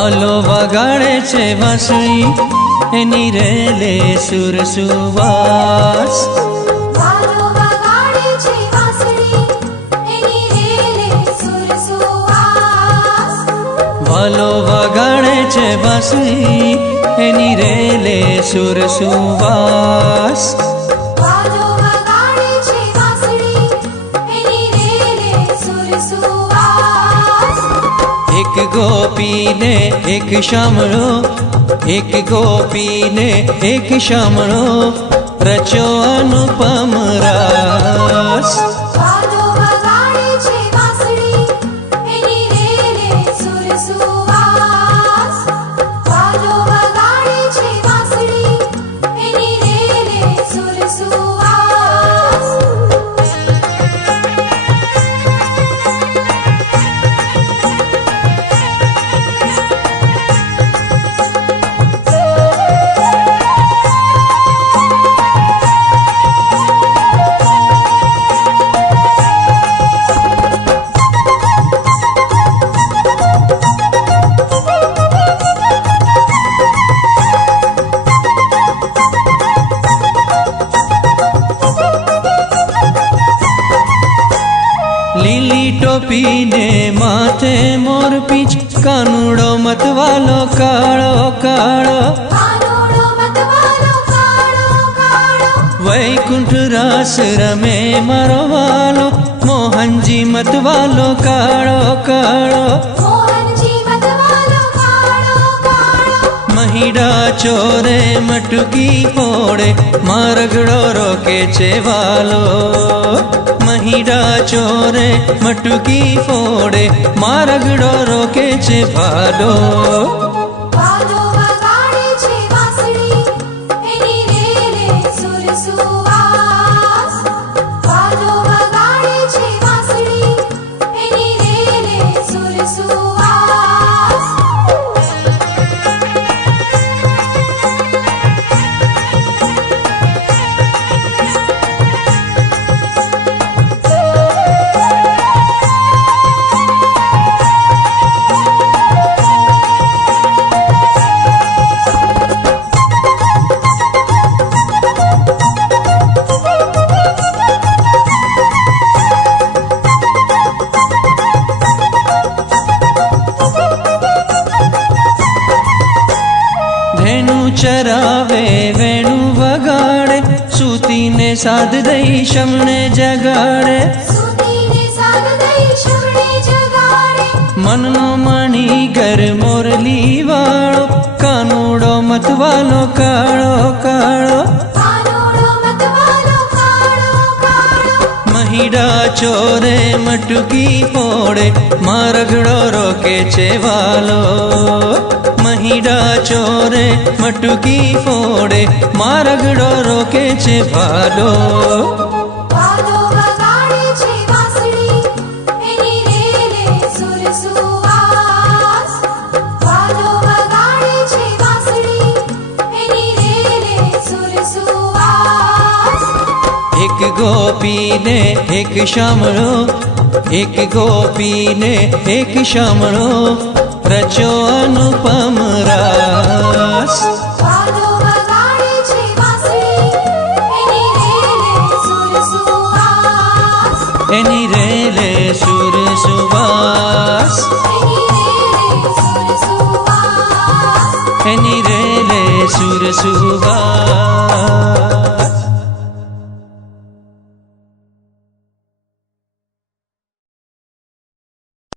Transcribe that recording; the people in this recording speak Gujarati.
વાલો વગાડે છે વાંસળી એની રેલે સુર સુવાસ. વાલો વગાડે છે વાંસળી એની રેલે સુર સુવાસ. વાલો વગાડે છે વાંસળી એની રેલે સુર સુવાસ. વાલો વગાડે છે વાંસળી એની રેલે સુર સુવાસ. એક ગોપીને એક શામળો, એક ગોપીને એક શામળો રચ્યો અનુપમ રાસ. વાલો વગાડે છે વાંસળી એની રેલે સુર સુવાસ. વાલો વગાડે છે વાંસળી એની રેલે સુર સુવાસ. લીલી ટોપીને માથે મોરપીંછ, કાનુડો મતવાલો કાળો કાળો. કાનુડો મતવાલો કાળો કાળો. વૈકુંઠ રાસ રમે મારો વાલો, મોહનજી મતવાલો કાળો કાળો. મોહનજી મતવાલો કાળો કાળો. મહીડા ચોરે મટકી ફોડે, મારગડો રોકે છે વાલો. મહીડા ચોરે મટકી ફોડે, મારગડો રોકે છે ભાલો. વાલો વગાડે છે વાંસળી એની રેલે સુર સુવાસ. વાલો વગાડે છે વાંસળી એની રેલે સુર સુવાસ. ચરાવે વેણું વગાડે, સૂતીને સાધ દઈ શમણે જગાડે. સૂતીને સાદ દઈ શમણે જગાડે. મનનો મણી ઘર મોરલી વાળો, કાનુડો મતવાલો કાળો કાળો. કાનુડો મતવાલો કાળો કાળો. મહીડા ચોરે મટકી ફોડે, મારગડો રોકે છે વાલો. મહીડા ચોરે મટકી ફોડે, મારગડો રોકે છે ભાલો. વાલો વગાડે છે વાંસળી એની રેલે સુર સુવાસ. વાલો વગાડે છે વાંસળી એની રેલે સુર સુવાસ. એક ગોપીને એક શામળો, એક ગોપીને એક શામળો રચ્યો અનુપમ રાસ. વાલો વગાડે છે વાંસળી એની રેલે સુર સુવાસ. એની રેલે સુર સુવાસ. એની રેલે સુર સુવાસ. એની રેલે સુર સુવાસ.